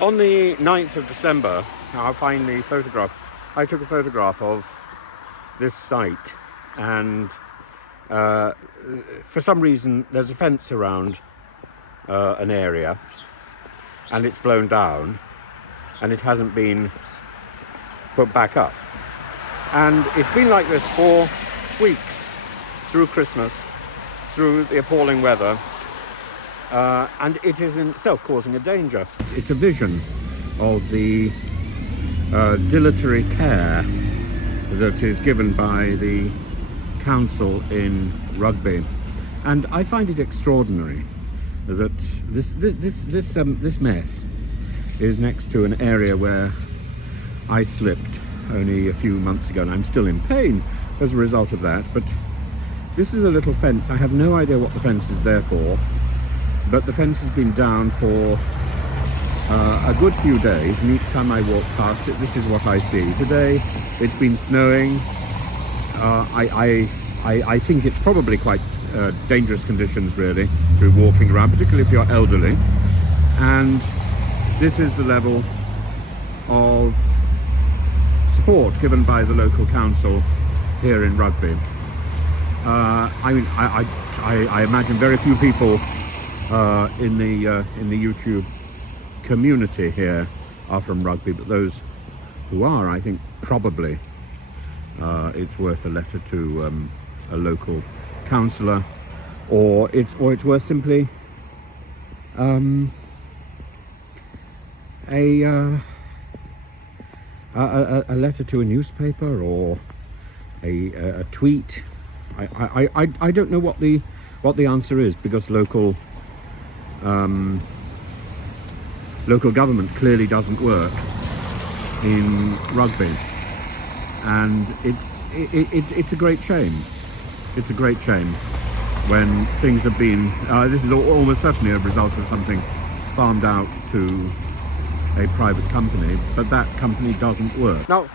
On the 9th of December, I took a photograph of this site, and for some reason there's a fence around an area, and it's blown down, and it hasn't been put back up. And it's been like this for weeks, through Christmas, through the appalling weather, and it is in itself causing a danger. It's a vision of the dilatory care that is given by the council in Rugby, and I find it extraordinary that this mess is next to an area where I slipped only a few months ago, and I'm still in pain as a result of that. But this is a little fence. I have no idea what the fence is there for, but the fence has been down for a good few days, and each time I walk past it, this is what I see. Today it's been snowing. I think it's probably quite dangerous conditions really to be walking around, particularly if you're elderly. And this is the level of support given by the local council here in Rugby. I imagine very few people in the YouTube community here are from Rugby, but those who are, I think probably it's worth a letter to a local councillor, or it's worth simply a letter to a newspaper, or a tweet. I don't know what the answer is, because local government clearly doesn't work in Rugby, and it's a great shame. It's a great shame when things have been. This is almost certainly a result of something farmed out to a private company, but that company doesn't work. Now,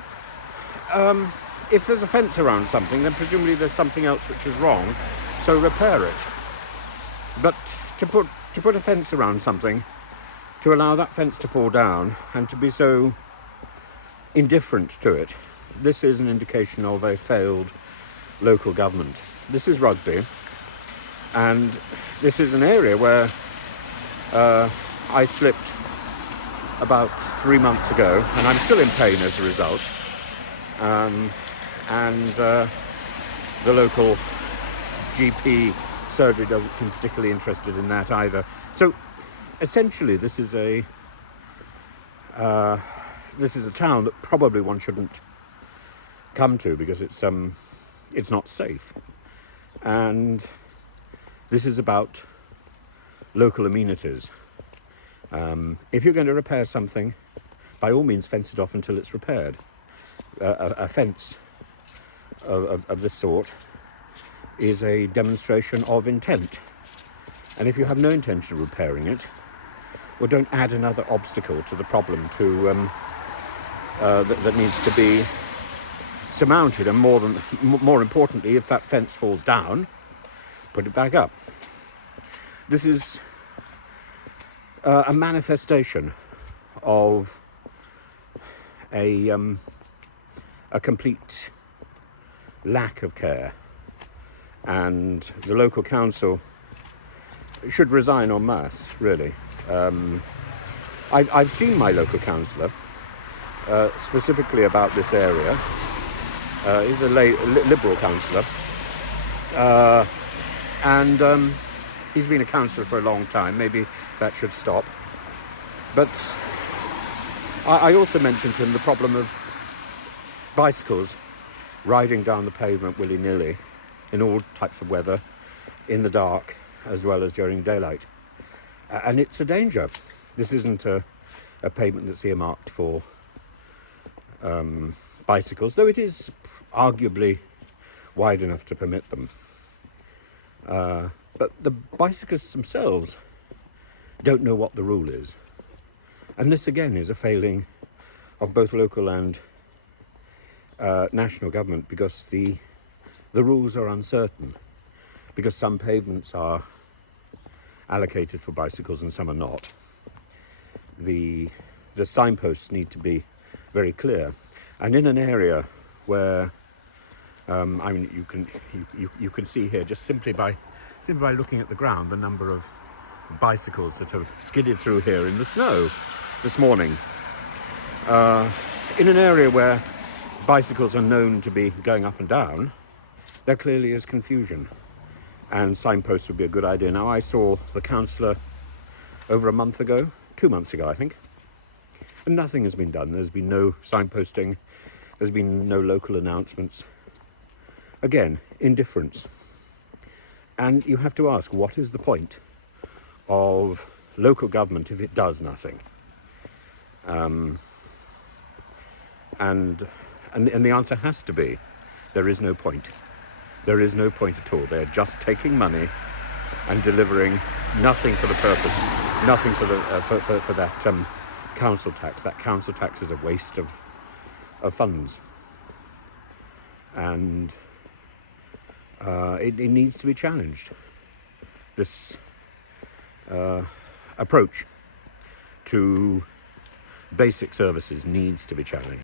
if there's a fence around something, then presumably there's something else which is wrong, so repair it. But to put a fence around something, to allow that fence to fall down, and to be so indifferent to it, this is an indication of a failed local government. This is Rugby, and this is an area where I slipped about 3 months ago, and I'm still in pain as a result. The local GP surgery doesn't seem particularly interested in that either. So essentially this is a town that probably one shouldn't come to, because it's not safe. And this is about local amenities. If you're going to repair something, by all means fence it off until it's repaired. A fence of this sort is a demonstration of intent, and if you have no intention of repairing it, well, don't add another obstacle to the problem that needs to be surmounted. And more importantly, if that fence falls down, put it back up. This is a manifestation of a complete lack of care, and the local council should resign en masse, really. I've seen my local councillor specifically about this area. He's a Liberal councillor, and he's been a councillor for a long time. Maybe that should stop. But I also mentioned to him the problem of bicycles riding down the pavement willy-nilly in all types of weather, in the dark as well as during daylight. And it's a danger. This isn't a pavement that's earmarked for bicycles, though it is arguably wide enough to permit them. But the bicyclists themselves don't know what the rule is. And this again is a failing of both local and national government, because the rules are uncertain, because some pavements are allocated for bicycles and some are not. The the signposts need to be very clear, and in an area where I mean, you can see here just simply by looking at the ground the number of bicycles that have skidded through here in the snow this morning. In an area where bicycles are known to be going up and down, there clearly is confusion, and signposts would be a good idea. Now, I saw the councillor over a month ago, 2 months ago, I think, and nothing has been done. There's been no signposting, there's been no local announcements. Again, indifference. And you have to ask, what is the point of local government if it does nothing? And the answer has to be, there is no point. There is no point at all. They're just taking money and delivering nothing for the purpose, nothing for the for that council tax. That council tax is a waste of funds, and it needs to be challenged. This approach to basic services needs to be challenged.